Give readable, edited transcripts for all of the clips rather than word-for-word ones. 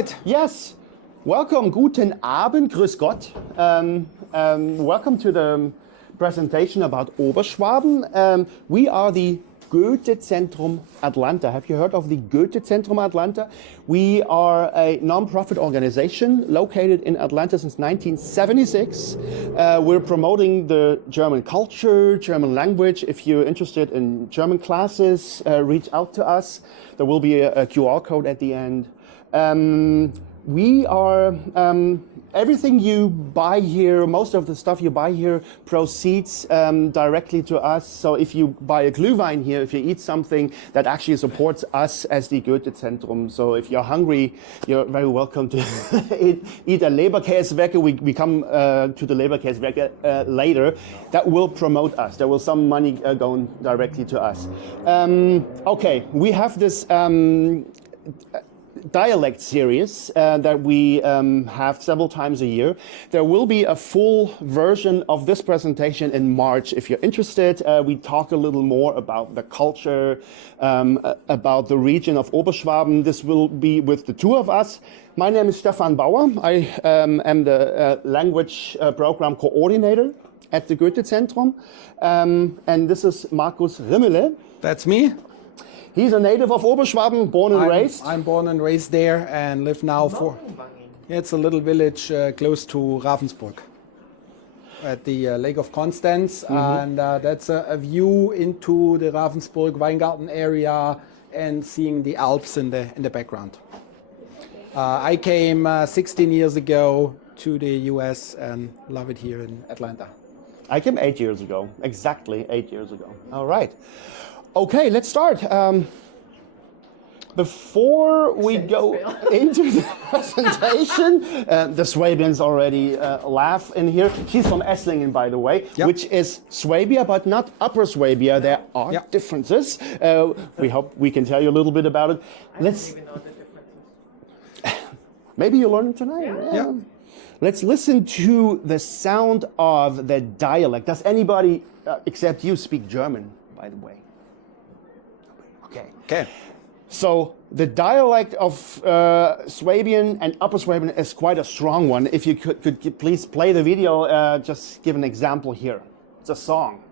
right. Yes. Welcome. Guten Abend. Grüß Gott. Welcome to the presentation about Oberschwaben. We are the Goethe Zentrum Atlanta. Have you heard of the Goethe Zentrum Atlanta? We are a non-profit organization located in Atlanta since 1976. We're promoting the German culture, German language. If you're interested in German classes, reach out to us. There will be a QR code at the end. We are, everything you buy here, most of the stuff you buy here proceeds directly to us. So if you buy a Glühwein here, if you eat something, that actually supports us as the Goethe Zentrum. So if you're hungry, you're very welcome to eat a Leberkäswerke. We come to the Leberkäswerke later. That will promote us. There will some money going directly to us. Okay, we have this Dialekt series that we have several times a year. There will be a full version of this presentation in March. If you're interested, we talk a little more about the culture, about the region of Oberschwaben. This will be with the two of us. My name is Stefan Bauer. I am the language program coordinator at the Goethe Zentrum. And this is Markus Rimmele. That's me. He's a native of Oberschwaben, born and raised. I'm born and raised there and live now it's a little village close to Ravensburg at the Lake of Constance. And that's a view into the Ravensburg Weingarten area and seeing the Alps in the background. I came 16 years ago to the US and love it here in Atlanta. I came 8 years ago, exactly 8 years ago. All right. Okay, let's start. Before we go into the presentation, the Swabians already laugh in here. She's from Esslingen, by the way, which is Swabia, but not Upper Swabia. There are differences. We hope we can tell you a little bit about it. I don't even know the differences. Maybe you'll learn tonight. Yeah. Let's listen to the sound of the dialect. Does anybody except you speak German, by the way? Okay. So the dialect of Swabian and Upper Swabian is quite a strong one. If you could please play the video, just give an example here. It's a song.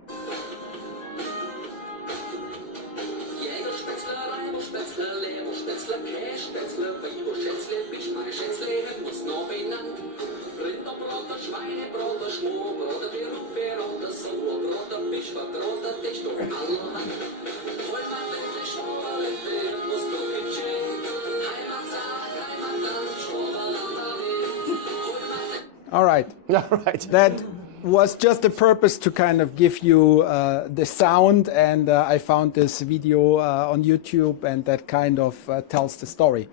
All right. That was just the purpose to kind of give you the sound, and I found this video on YouTube, and that kind of tells the story.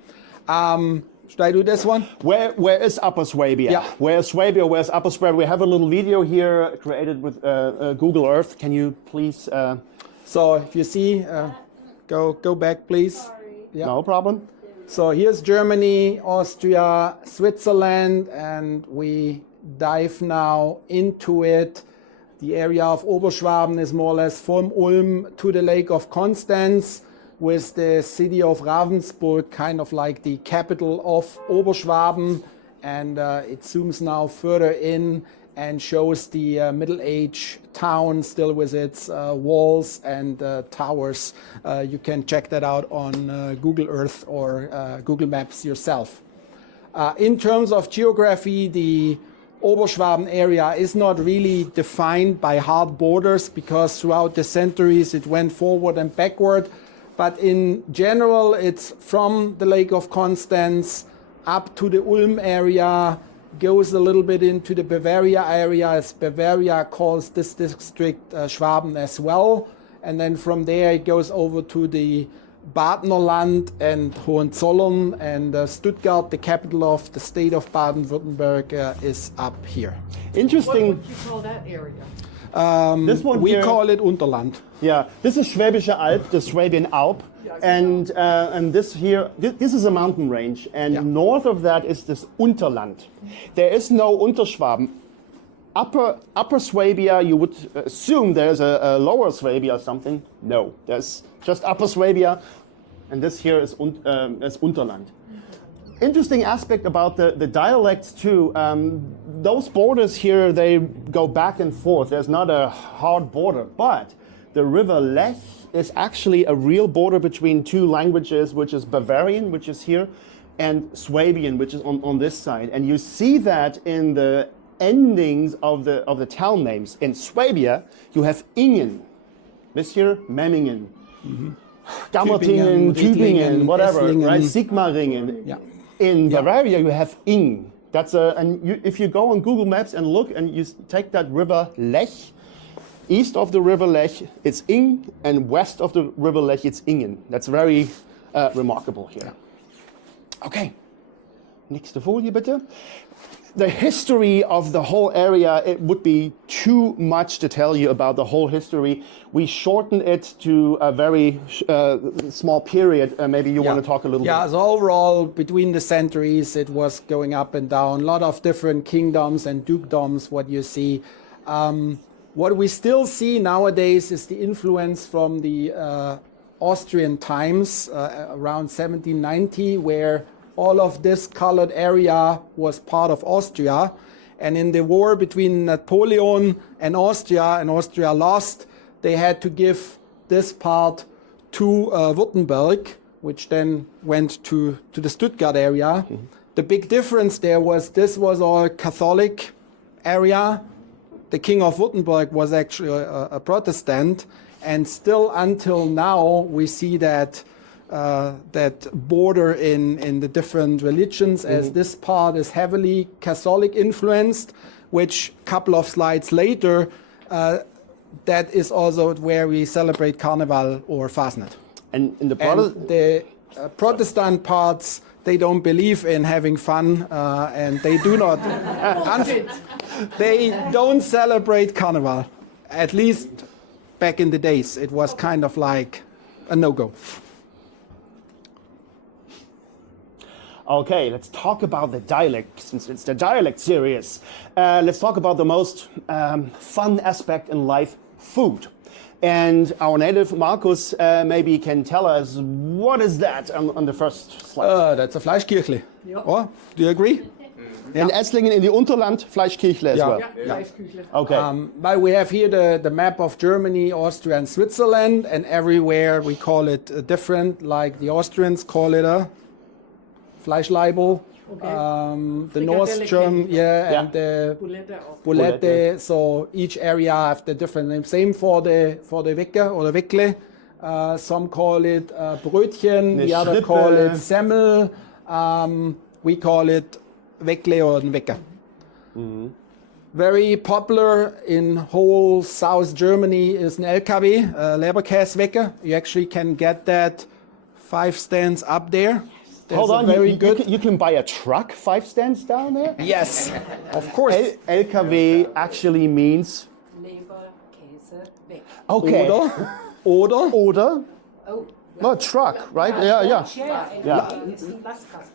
Should I do this one? Where is Upper Swabia? Yeah. Where is Swabia? Where's Upper Swabia? We have a little video here created with Google Earth. Can you please? So if you see, go back, please. Sorry. Yeah. No problem. So here's Germany, Austria, Switzerland, and we dive now into it. The area of Oberschwaben is more or less from Ulm to the Lake of Constance, with the city of Ravensburg kind of like the capital of Oberschwaben. And it zooms now further in and shows the Middle Age town still with its walls and towers. You can check that out on Google Earth or Google Maps yourself. In terms of geography, the Oberschwaben area is not really defined by hard borders because throughout the centuries it went forward and backward. But in general, it's from the Lake of Constance up to the Ulm area, goes a little bit into the Bavaria area, as Bavaria calls this district Schwaben as well. And then from there it goes over to the Badenerland and Hohenzollern, and Stuttgart, the capital of the state of Baden-Württemberg, is up here. Interesting. What would you call that area? This one we here, call it Unterland. Yeah, this is Schwäbische Alb, the Swabian Alp, and this here, this is a mountain range, and north of that is this Unterland. There is no Unterschwaben. Upper Swabia, you would assume there's a lower Swabia or something. No, there's just Upper Swabia, and this here is Unterland. interesting aspect about the dialects too. Those borders here, they go back and forth. There's not a hard border, but the river Lech is actually a real border between two languages, which is Bavarian, which is here, and Swabian, which is on this side. And you see that in the endings of the town names. In Swabia, you have Ingen. This here, Memmingen. Gammertingen, Tübingen, whatever, Esslingen. right? Sigmaringen. Yeah. In Bavaria, you have Ing. If you go on Google Maps and look and you take that river Lech, east of the river Lech, it's Ing, and west of the river Lech, it's Ingen. That's very remarkable here. Okay, nächste Folie bitte. The history of the whole area, it would be too much to tell you about the whole history. We shorten it to a very small period. Maybe you want to talk a little bit. Yeah, so overall, between the centuries, it was going up and down. A lot of different kingdoms and dukedoms, what you see. What we still see nowadays is the influence from the Austrian times, around 1790, where all of this colored area was part of Austria. And in the war between Napoleon and Austria lost, they had to give this part to Württemberg, which then went to the Stuttgart area. The big difference there was this was all Catholic area. The King of Württemberg was actually a Protestant. And still until now, we see that that border in the different religions, as this part is heavily Catholic influenced, which a couple of slides later, that is also where we celebrate Carnival or Fasnet. And in the Protestant parts, they don't believe in having fun, and they do not. They don't celebrate Carnival. At least back in the days, it was kind of like a no-go. Okay, let's talk about the dialect, since it's the dialect series. Let's talk about the most fun aspect in life, food. And our native Markus maybe can tell us, what is that on the first slide? That's a Fleischkirchle. Ja. Oh, do you agree? In Esslingen, in the Unterland, Fleischkirchle as well. Ja, Fleischküchle. Okay. But we have here the map of Germany, Austria, and Switzerland, and everywhere we call it different. Like the Austrians call it a Fleischleibel, the North German, and the Boulette. So each area have the different name. Same for the Wecke or the Weckle. Some call it Brötchen, the other call it Semmel. We call it Weckle or Wecker. Very popular in whole South Germany is an LKW, Leberkäsewecker. You actually can get that 5 stands up there. There's Hold on, very good. you can buy a truck 5 stands down there? Yes, of course. LKW actually means... Leberkäsewecker. Okay. Oder. Oh. No, truck, right? Yeah.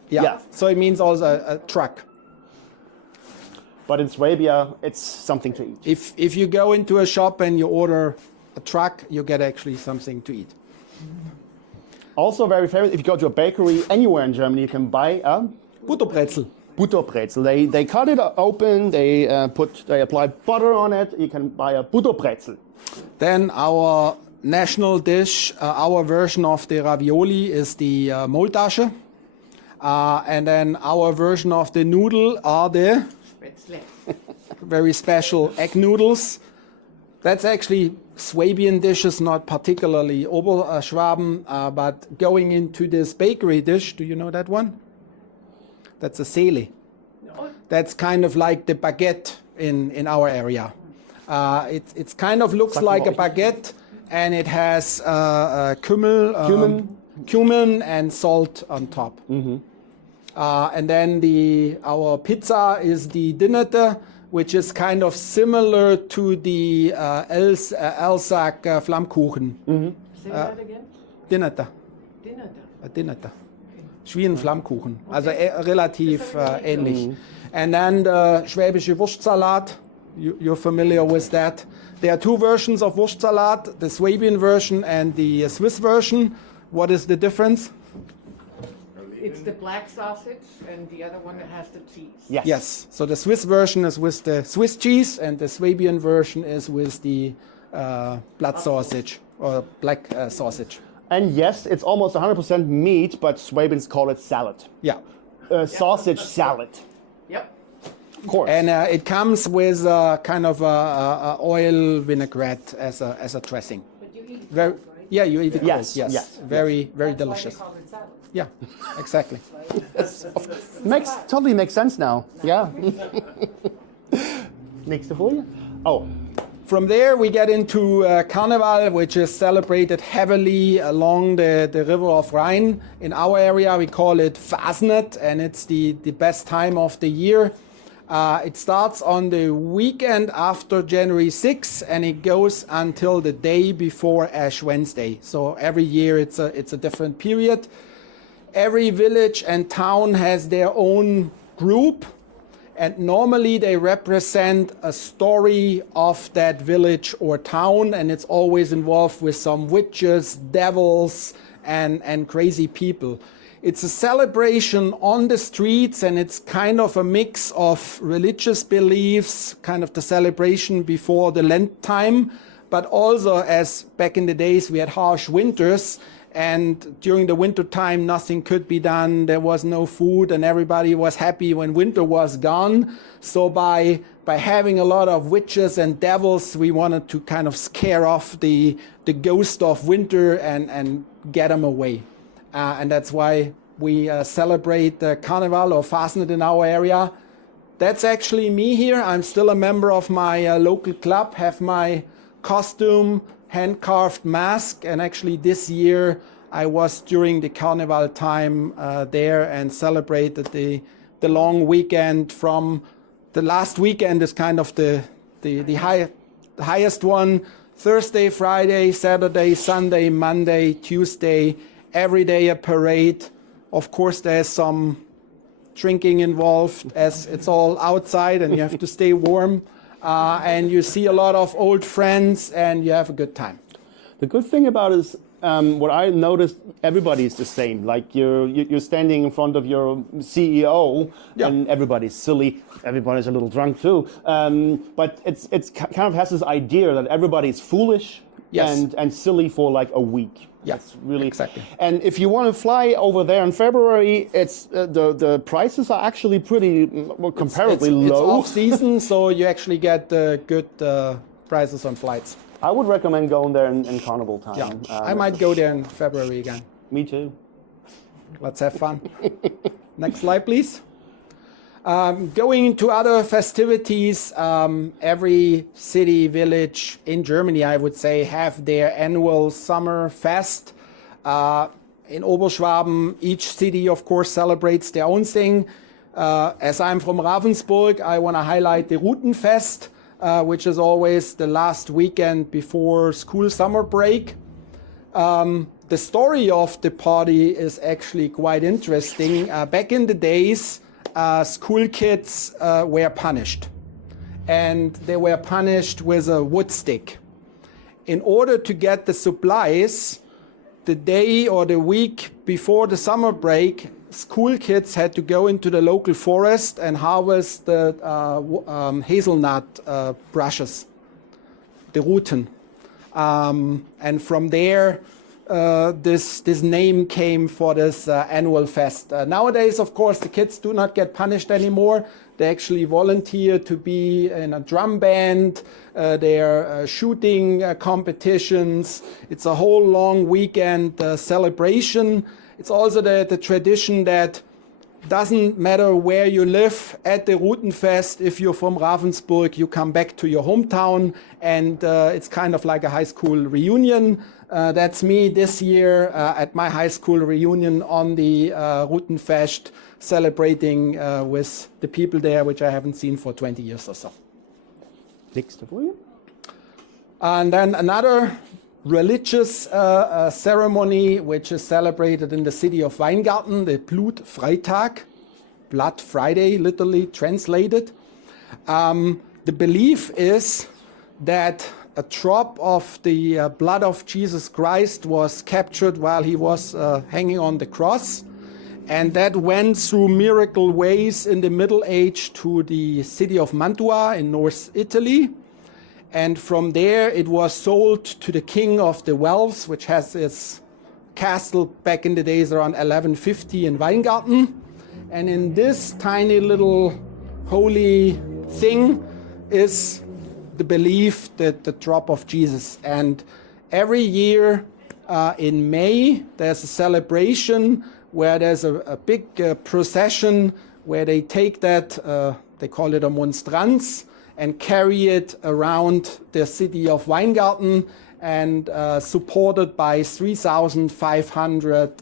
Yeah. So it means also a truck. But in Swabia, it's something to eat. If you go into a shop and you order a truck, you get actually something to eat. Also very famous, if you go to a bakery anywhere in Germany, you can buy a Butterbrezel. Butterbrezel. They cut it open, they apply butter on it. You can buy a Butterbrezel. Then our national dish, our version of the ravioli is the Maultasche. And then our version of the noodle are the Spätzle. very special egg noodles. That's actually Swabian dishes, not particularly Oberschwaben, but going into this bakery dish, do you know that one? That's a Serie. That's kind of like the baguette in our area. It kind of looks like a baguette, and it has cumin and salt on top. And then our pizza is the Dinette, which is kind of similar to the Elsack Flammkuchen. Say that again? Dinette. Dinner. Dinette. Schwien Flammkuchen. Also relativ ähnlich. And then the Schwäbische Wurstsalat. You're familiar with that. There are 2 versions of Wurstsalat, the Swabian version and the Swiss version. What is the difference? It's the black sausage and the other one that has the cheese. Yes. Yes. So the Swiss version is with the Swiss cheese, and the Swabian version is with the blood sausage or black sausage. And yes, it's almost 100% meat, but Swabians call it salad. Yeah. Sausage salad. Yep. Of course. And it comes with kind of a oil vinaigrette as a dressing. But you eat it Very, cold, right? yeah, you eat it Yes, cold. Yes. yes, Very, very That's why delicious. they call it salad. Yeah, exactly. Totally makes sense now. Yeah. Nächste Folie. Oh, From there, we get into Carnival, which is celebrated heavily along the river of Rhine. In our area, we call it Fasnet, and it's the best time of the year. It starts on the weekend after January 6th, and it goes until the day before Ash Wednesday. So every year, it's a different period. Every village and town has their own group. And normally they represent a story of that village or town, and it's always involved with some witches, devils, and crazy people. It's a celebration on the streets, and it's kind of a mix of religious beliefs, kind of the celebration before the Lent time, but also, as back in the days we had harsh winters, and during the winter time nothing could be done, there was no food, and everybody was happy when winter was gone. So by having a lot of witches and devils, we wanted to kind of scare off the ghost of winter and get them away. And that's why we celebrate the Carnival or Fasnet in our area. That's actually me here. I'm still a member of my local club, have my costume, hand-carved mask, and actually this year I was during the Carnival time there and celebrated the long weekend. From the last weekend is kind of the highest one. Thursday, Friday, Saturday, Sunday, Monday, Tuesday, every day a parade. Of course there's some drinking involved as it's all outside and you have to stay warm. And you see a lot of old friends and you have a good time. the good thing about it is what I noticed, everybody is the same. Like you're standing in front of your CEO, and everybody's silly. Everybody's a little drunk too. But it's kind of has this idea that everybody's foolish and silly for like a week. Yes, really exactly. And if you want to fly over there in February, it's the prices are actually pretty comparatively low. It's off season, so you actually get good prices on flights. I would recommend going there in carnival time. Yeah, I might go there in February again. Me too. Let's have fun. Next slide, please. Going into other festivities, every city, village in Germany, I would say, have their annual summer fest. In Oberschwaben, each city, of course, celebrates their own thing. As I'm from Ravensburg, I want to highlight the Routenfest, which is always the last weekend before school summer break. The story of the party is actually quite interesting. Back in the days, school kids were punished, and they were punished with a wood stick. In order to get the supplies, the day or the week before the summer break, school kids had to go into the local forest and harvest the hazelnut brushes, the Ruten. And from there, this name came for this annual fest. Nowadays, of course, the kids do not get punished anymore. They actually volunteer to be in a drum band. There are shooting competitions. It's a whole long weekend celebration. It's also the tradition that doesn't matter where you live at the Routenfest. If you're from Ravensburg, you come back to your hometown, and it's kind of like a high school reunion. That's me this year at my high school reunion on the Routenfest, celebrating with the people there, which I haven't seen for 20 years or so. Nächste Folie. And then another religious ceremony, which is celebrated in the city of Weingarten, the Blutfreitag, Blood Friday, literally translated. The belief is that a drop of the blood of Jesus Christ was captured while he was hanging on the cross. And that went through miracle ways in the Middle Age to the city of Mantua in North Italy. And from there it was sold to the king of the Welsh, which has its castle back in the days around 1150 in Weingarten. And in this tiny little holy thing is the belief that the drop of Jesus. And every year in May, there's a celebration where there's a big procession where they take that, they call it a monstranz, and carry it around the city of Weingarten, and supported by 3,500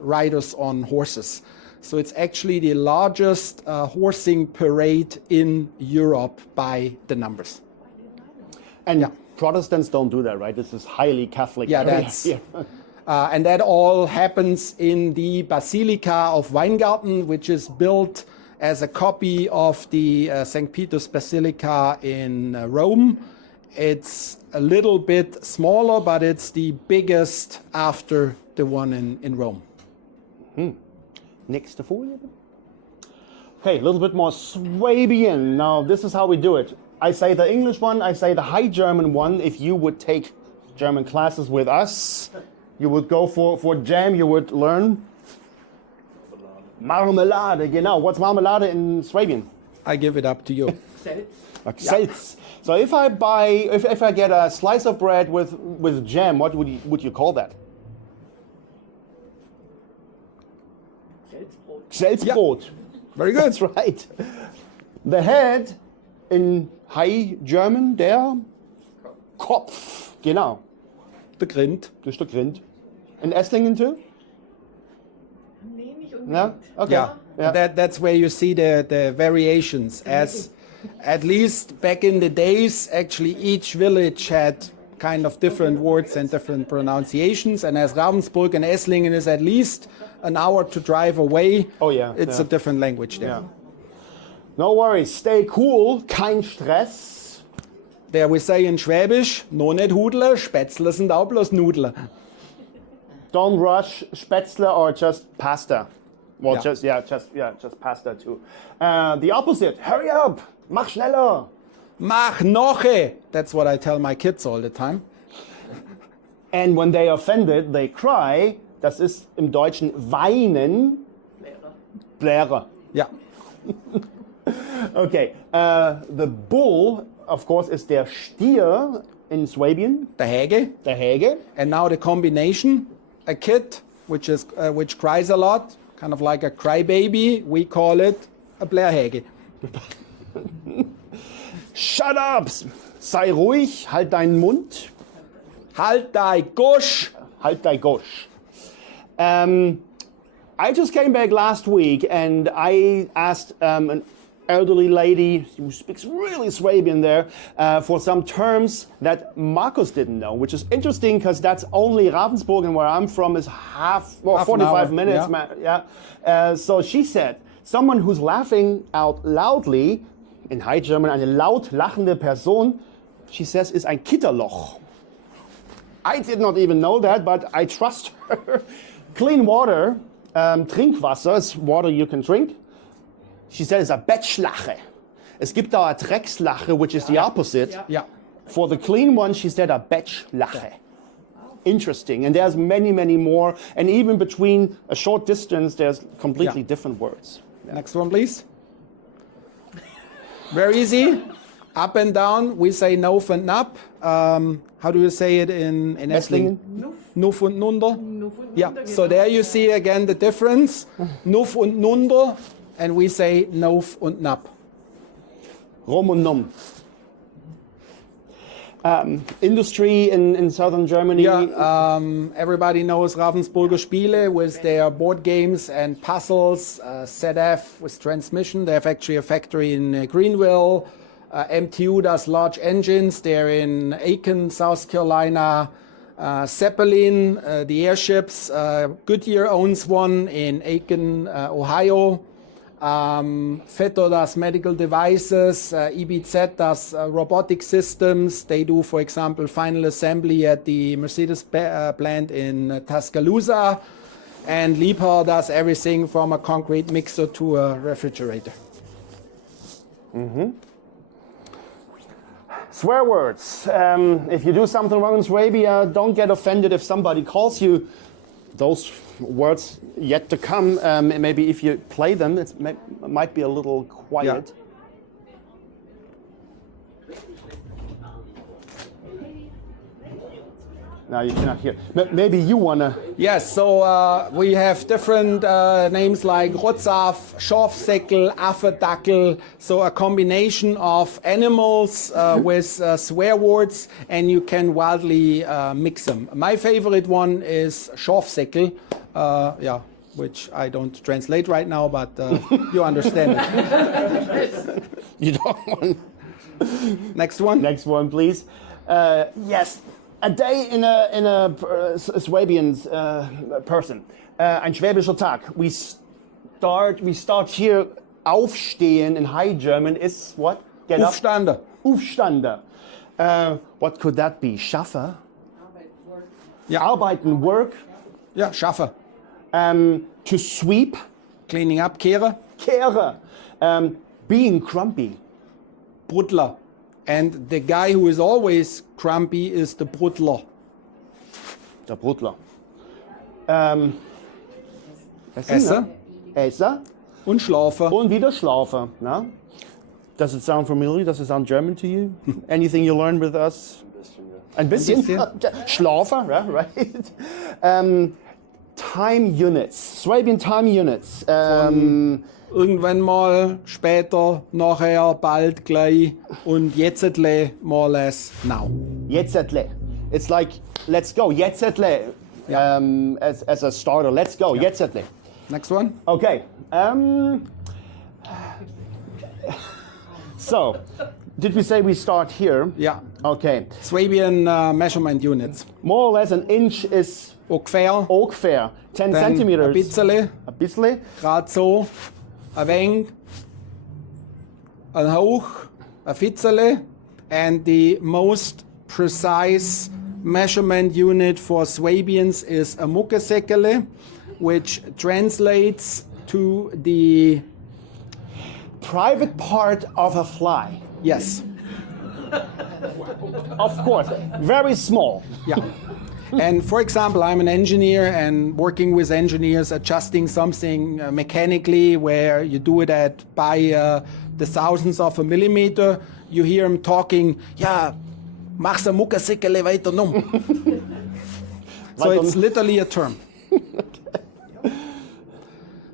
riders on horses. So it's actually the largest horsing parade in Europe by the numbers. And Protestants don't do that, right? This is highly Catholic. Yeah, area. that's... and that all happens in the Basilica of Weingarten, which is built as a copy of the St. Peter's Basilica in Rome. It's a little bit smaller, but it's the biggest after the one in Rome. Next Folie. Okay, a little bit more Swabian. Now, this is how we do it. I say the English one, I say the High German one. If you would take German classes with us, you would go for jam, you would learn Marmelade. Genau. What's Marmelade in Swabian? I give it up to you. Selz. So if I get a slice of bread with jam, what would you call that? Selzbrot. Yeah. Very good. That's right. The head in High German, der Kopf. Genau. The Grind. Das ist der Grind. In Esslingen too? Nee, nicht unbedingt. No? Okay. Yeah. That's where you see the variations. As at least back in the days, actually each village had kind of different words and different pronunciations. And as Ravensburg and Esslingen is at least an hour to drive away, it's a different language there. Yeah. No worries, stay cool, kein Stress. There we say in Schwäbisch, no nicht hudle, Spätzle sind auch bloß Nudle. Don't rush, Spätzle or just pasta. Well, just pasta too. The opposite, hurry up, mach schneller. Mach noche. That's what I tell my kids all the time. And when they offended, they cry. Das ist im Deutschen weinen. Bläre. Yeah. Okay. The bull, of course, is der Stier in Swabian. The Häge. Der Häge. And now the combination, a kid, which cries a lot, kind of like a crybaby. We call it a Blärhäge. Shut up! Sei ruhig, halt deinen Mund. Halt dein Gusch. Halt dein Gusch. I just came back last week and I asked an elderly lady who speaks really Swabian there for some terms that Markus didn't know, which is interesting because that's only Ravensburg, and where I'm from is 45 minutes. So she said, someone who's laughing out loudly, in High German, eine laut lachende Person, she says, is ein Kitterloch. I did not even know that, but I trust her. Clean water, Trinkwasser, is water you can drink. She said it's a Bettschlache. Es gibt da a Dreckslache, which is the opposite. Yeah. For the clean one, she said a Bettschlache. Interesting. And there's many, many more. And even between a short distance, there's completely different words. Next one, please. Very easy. Up and down, we say Nauf and Nap. How do you say it in Esslingen? Nuf und Nunder. Yeah, so there you see again the difference. Nuf und Nunder, and we say Nauf und Nap. Rom und Nom. Industry in southern Germany. Yeah, everybody knows Ravensburger Spiele with their board games and puzzles. ZF with transmission. They have actually a factory in Greenville. MTU does large engines. They're in Aiken, South Carolina. Zeppelin, the airships. Goodyear owns one in Aiken, Ohio. Fetto does medical devices. EBZ does robotic systems. They do, for example, final assembly at the Mercedes plant in Tuscaloosa. and Liebherr does everything from a concrete mixer to a refrigerator. Swear words. If you do something wrong in Swabia, don't get offended if somebody calls you those words yet to come. Maybe if you play them, it might be a little quiet. Now you cannot hear. Maybe you wanna. Yes, so we have different names like Rotzaf, Schorfsäckel, Affe, Dackel. So a combination of animals with swear words, and you can wildly mix them. My favorite one is Schorfsäckel, which I don't translate right now, but you understand it. You don't want. Next one. Next one, please. Yes. A day in a Swabian person. Ein schwäbischer Tag. We start here. Aufstehen in High German is what? Get up. Aufstande. Aufstande. What could that be? Schaffe. Ja. Arbeiten, work. Ja, schaffe. To sweep. Cleaning up, kehre. Kehre. Being grumpy. Bruttler. And the guy who is always grumpy is the Bruttler. Der Bruttler. Esse. Esse. Und schlafe. Und wieder schlafen. Na? Does it sound familiar? Does it sound German to you? Anything you learned with us? Ein bisschen. Schlafen, right? Time units. Swabian time units. Irgendwann mal, später, nachher, bald, gleich und jetzetle, more or less, now. Jetzetle. It's like, let's go. Jetzetle. Yeah. As a starter, let's go. Yeah. Jetzetle. Next one. Okay. So, did we say we start here? Yeah. Okay. Swabian measurement units. More or less an inch is Ungefähr. 10 Dann centimeters. ein bisschen, A bisschen. gerade so, ein wenig, ein Hauch, ein Fitzele, and the most precise measurement unit for Swabians is a Muckesäckele, which translates to the Private part of a fly. yes, Of course. Very small. yeah. And for example, I'm an engineer and working with engineers adjusting something mechanically where you do it by the thousandths of a millimeter. You hear them talking, ja, mach's a Muckesäckele weiter nun. So it's literally a term.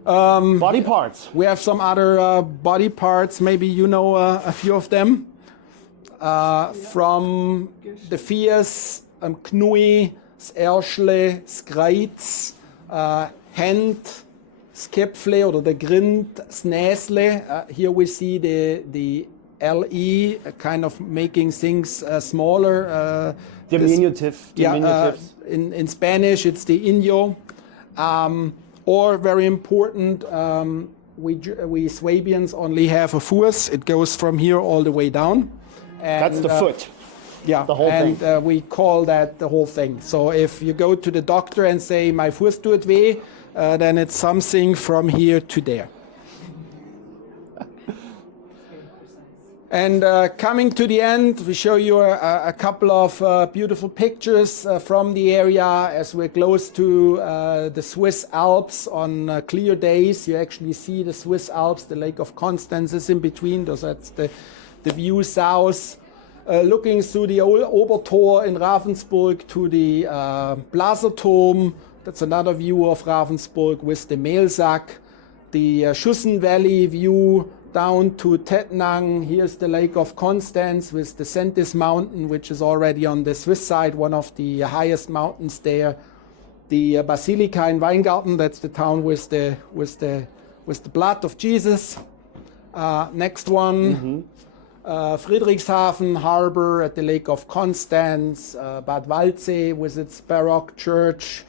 Body parts. We have some other body parts, maybe you know a few of them. From the Fies, Knui, Ärschle, Skreiz, Hand, Skepfle oder the Grind, Snäsle. Here we see the LE, kind of making things smaller. Diminutives. In Spanish it's the inyo. Or very important, we Swabians only have a Fuß. It goes from here all the way down. And, That's the foot. Yeah, the whole and thing. We call that the whole thing. So if you go to the doctor and say, my Fuß tut weh, then it's something from here to there. And coming to the end, we show you a couple of beautiful pictures from the area. As we're close to the Swiss Alps on clear days, you actually see the Swiss Alps. The Lake of Constance is in between. That's the view south. Looking through the Obertor in Ravensburg to the Blaserturm. That's another view of Ravensburg with the Mehlsack. The Schussen Valley view down to Tettnang. Here's the Lake of Constance with the Sentis Mountain, which is already on the Swiss side, one of the highest mountains there. The Basilica in Weingarten, that's the town with the blood of Jesus. Next one, Friedrichshafen Harbor at the Lake of Constance, Bad Waldsee with its Baroque church.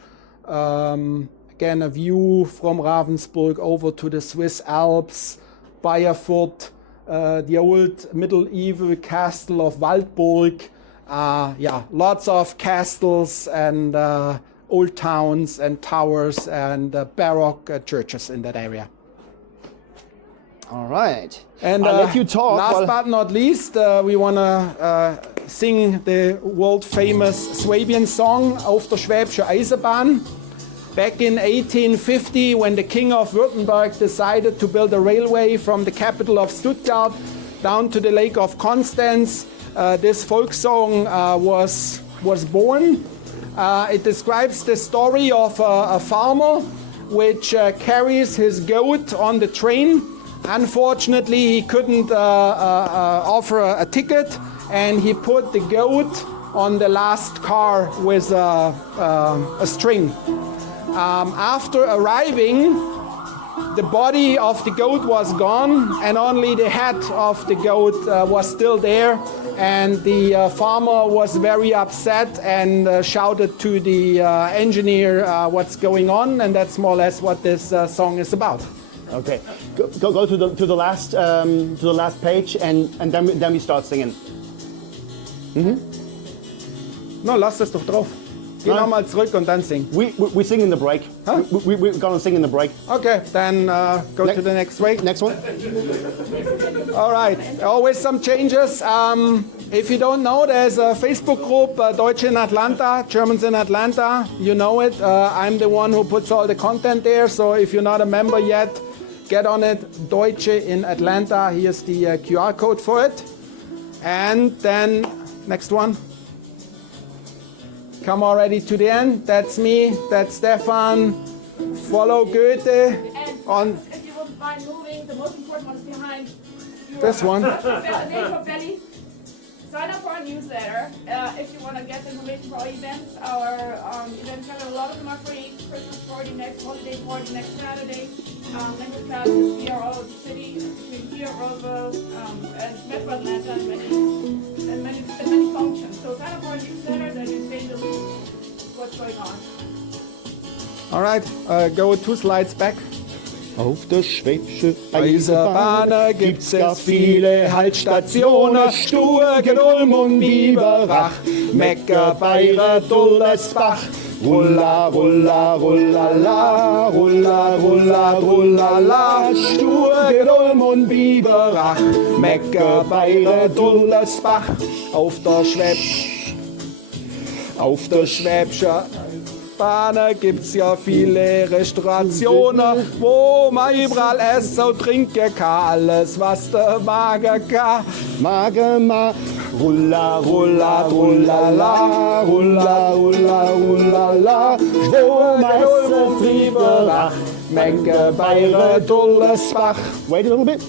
Again, a view from Ravensburg over to the Swiss Alps. Bayerfurt, the old medieval castle of Waldburg. Lots of castles and old towns and towers and Baroque churches in that area. All right. And I'll let you talk. last but not least, we want to sing the world famous Swabian song, Auf der Schwäbische Eisenbahn. Back in 1850, when the King of Württemberg decided to build a railway from the capital of Stuttgart down to the Lake of Constance, this folk song was born. It describes the story of a farmer which carries his goat on the train. Unfortunately, he couldn't offer a ticket, and he put the goat on the last car with a string. After arriving, the body of the goat was gone, and only the head of the goat was still there. And the farmer was very upset and shouted to the engineer what's going on, and that's more or less what this song is about. Okay, go to the last page, and then we start singing. No, lass das doch drauf. Geh Nein. nochmal zurück und dann sing. We sing in the break. Huh? We're gonna sing in the break. Okay, then go to the next way. Next one. All right, always some changes. If you don't know, there's a Facebook group, Deutsche in Atlanta, Germans in Atlanta. You know it. I'm the one who puts all the content there. So if you're not a member yet, get on it. Deutsche in Atlanta. Here's the QR code for it. And then next one. Come already to the end. That's me. That's Stefan. Follow Goethe And on if you wouldn't mind moving, the most important one is behind your this one. nature belly. Sign up for our newsletter if you want to get information for our events. Our events, a lot of them are free. Christmas party next, holiday party next Saturday. Language classes here all over the city, between here, Roosevelt, and Metro Atlanta, and many functions. So sign up for our newsletter, then you stay in the loop what's going on. All right, go 2 slides back. Auf der Schwäbische Eisenbahn gibt's ganz viele Haltstationen, Sturgen, Ulm und Biberach, Mecker, Bayreuth, Dullersbach. Rulla, rulla, rulla, la, rulla, rulla, rulla, la, Sturgen, Ulm und Biberach, Mecker, Bayreuth, Dullersbach, auf der Schwäbische Bahn gibt's ja viele Restaurationen, wo man überall essen und trinken kann, alles was der Magen kann. Magen, Rulla, rulla, rulla, la, rulla, rulla, rulla, la, wo man essen Triberach, Mecke, Bayreuth, Dullersbach. Wait a little bit.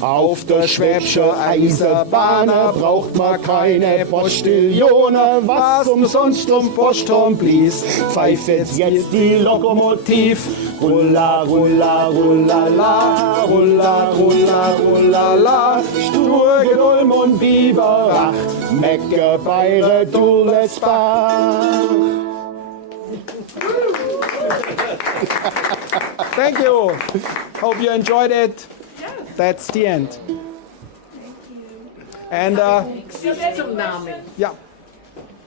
Auf der Schwäbische Eisenbahn braucht man keine Postillone, was umsonst um Postturm blies, pfeifet jetzt die Lokomotiv. Rulla, rulla, rulla, la, rulla, rulla, rulla, la, Sturgen, Ulm und Biberach, Mecke, Bayreuth, Dullersbach. Thank you. Hope you enjoyed it. That's the end. Thank you. And If you have any Zum Namen. questions, yeah,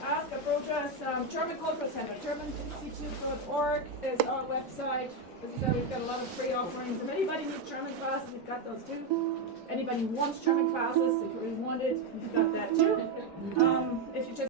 ask, approach us. German Cultural Center, GermanInstitute.org is our website. As I said, we've got a lot of free offerings. If anybody needs German classes, we've got those too. Anybody wants German classes, if you really want it, we've got that too. If you just